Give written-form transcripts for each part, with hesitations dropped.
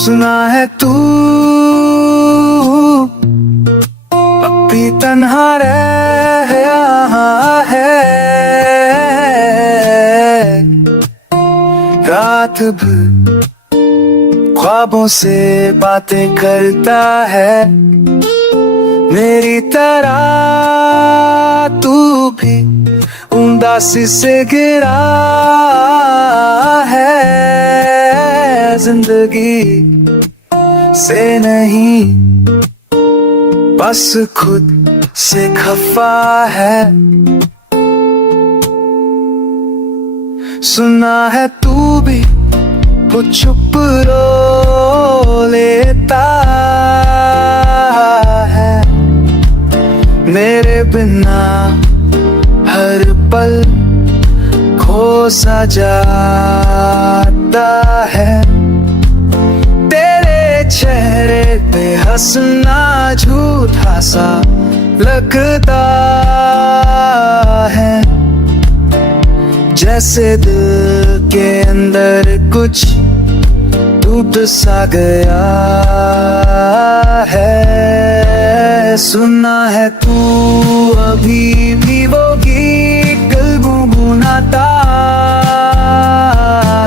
सुना है तू अब भी तन्हा रहा है, रात भर ख्वाबों से बातें करता है। मेरी तरह तू भी उदासी से घिरा है, जिंदगी से नहीं बस खुद से खफा है। सुना है तू भी कुछ छुप रो लेता है, मेरे बिना हर पल खो सा जाता है। तेरे चेहरे पे हंसना झूठा सा लगता है, जैसे दिल के अंदर कुछ टूट सा गया है। सुना है तू अभी भी वो गीत गुनगुनाता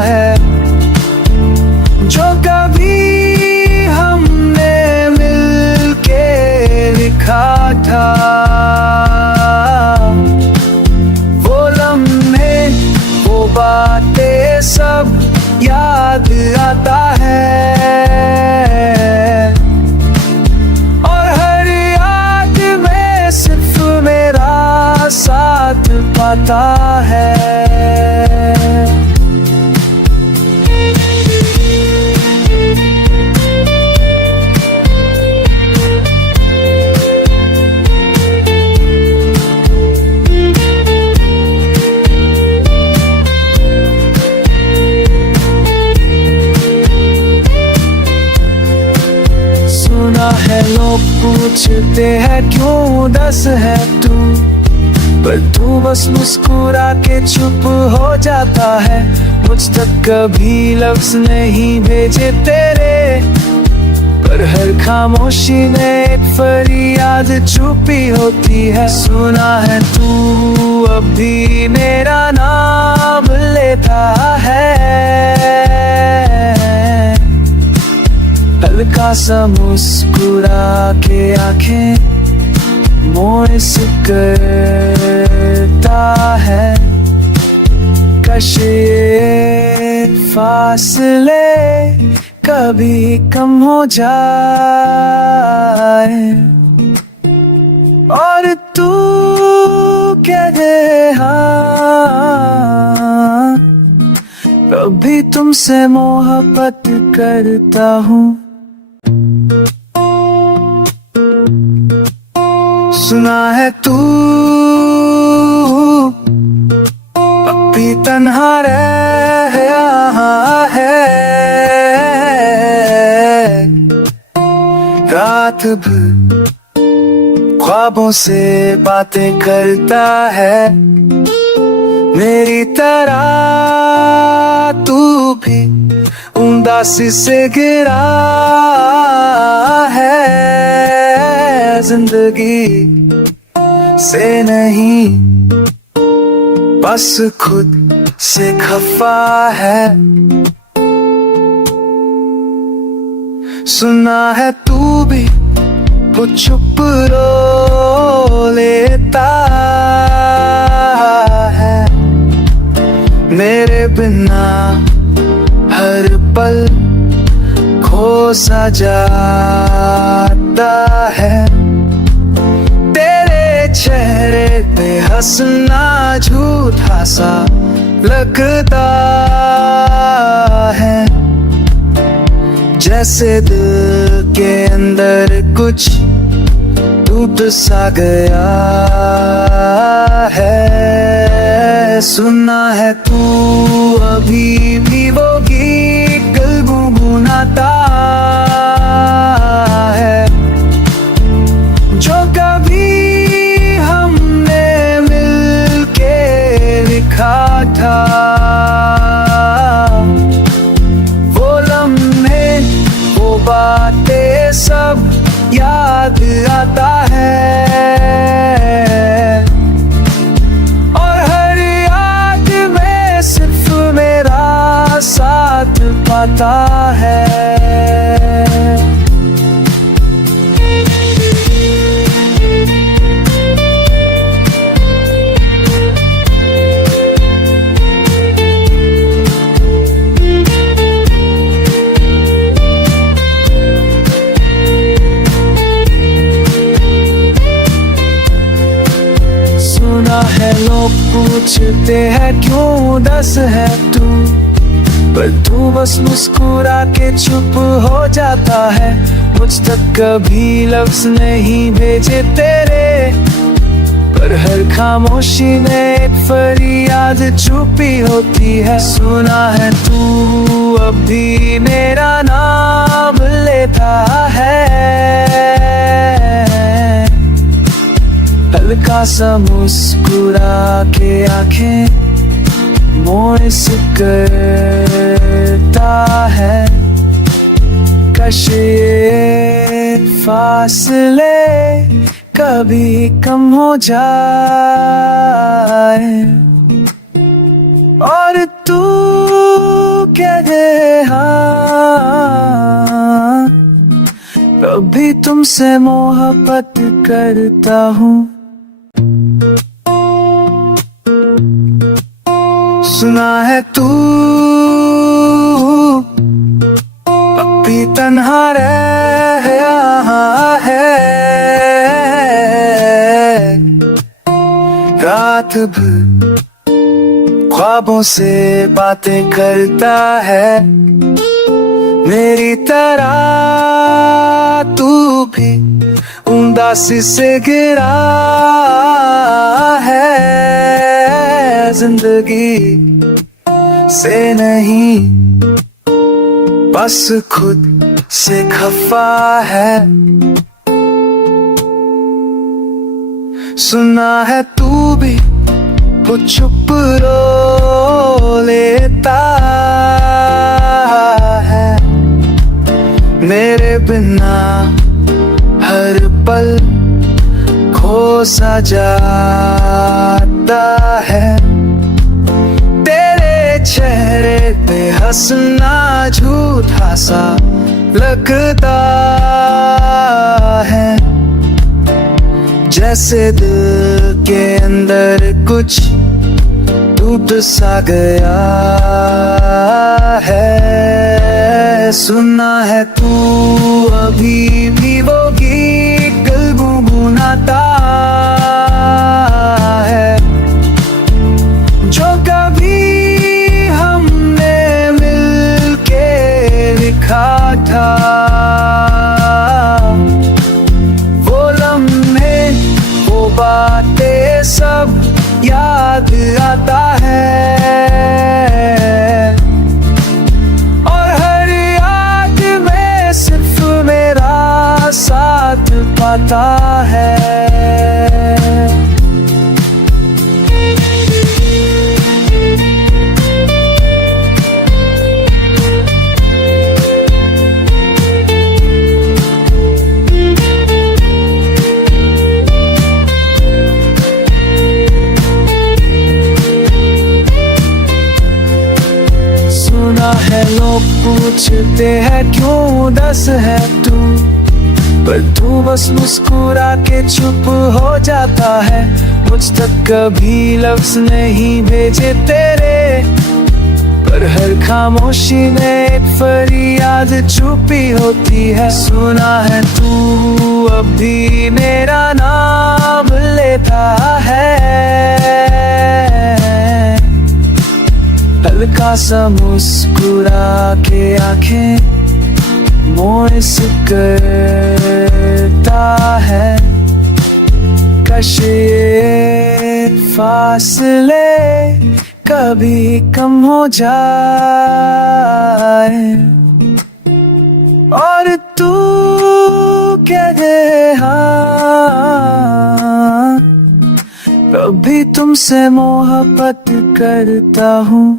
है, जो कभी हमने मिलके लिखा था। वो लम्हे वो बातें सब याद आता है, और हर याद में सिर्फ मेरा साथ पाता है। है लोग पूछते हैं क्यों उदास है तू, पर तू बस मुस्कुरा के चुप हो जाता है। मुझ तक कभी लफ्ज नहीं भेजे तेरे, पर हर खामोशी में एक फरियाद छुपी होती है। सुना है तू अब भी मेरा नाम लेता है, हल्का सा मुस्कुरा के आंखें मोड़ से करता है। कश ये फासले कभी कम हो जाए, और तू कह दे हाँ, कभी तुमसे मोहब्बत करता हूँ। सुना है तू अब भी तन्हा रहा है, रात भर ख्वाबों से बातें करता है। मेरी तरह तू भी उदासी से घिरा है, जिंदगी से नहीं बस खुद से खफा है। सुना है तू भी कुछ छुप रो लेता है, मेरे बिना हर पल खो सा जाता है। तेरे चेहरे पे हंसना झूठा सा लगता है, जैसे दिल के अंदर कुछ टूट सा गया है। सुना है तू अभी भी वो गीत गुनगुनाता है, जो कभी हमने मिलके लिखा था। वो लम्हे पूछते हैं क्यों उदास है तू, पर तू बस मुस्कुरा के चुप हो जाता है। मुझ तक कभी लफ्ज नहीं भेजे तेरे, पर हर खामोशी में एक फरियाद छुपी होती है। सुना है तू अब भी मेरा नाम लेता है, हल्का सा मुस्कुरा के आंखें मोड़ से करता है। कश ये फासले कभी कम हो जाए, और तू कह दे हाँ, कभी तुमसे मोहब्बत करता हूँ। सुना है तू अभी तन्हा रहा है, रात भर ख्वाबों से बातें करता है। मेरी तरह तू भी उदासी से घिरा है, जिंदगी से नहीं बस खुद से खफा है। सुना है तू भी वो चुप रो लेता है, मेरे बिना हर पल खो सा जाता है। तेरे चेहरे पे हंसना झूठा सा लगता है, जैसे दिल के अंदर कुछ टूट सा गया है। सुना है तू अभी भी वो गीत गुनगुनाता है, जो कभी हमने मिलके लिखा था। वो लम्हे वो बातें सब याद आता है, और हर याद में सिर्फ मेरा साथ पाता है। है लोग पूछते हैं क्यों उदास है तू, पर तू बस मुस्कुरा के चुप हो जाता है। मुझ तक कभी लफ्ज नहीं भेजे तेरे, पर हर खामोशी में एक फरियाद छुपी होती है। सुना है तू अब भी मेरा नाम लेता है, हल्का सा मुस्कुरा के आंखें मोड़ से करता है। कश ये फासले कभी कम हो जाए, और तू कह दे हाँ, कभी तुमसे मोहब्बत करता हूँ।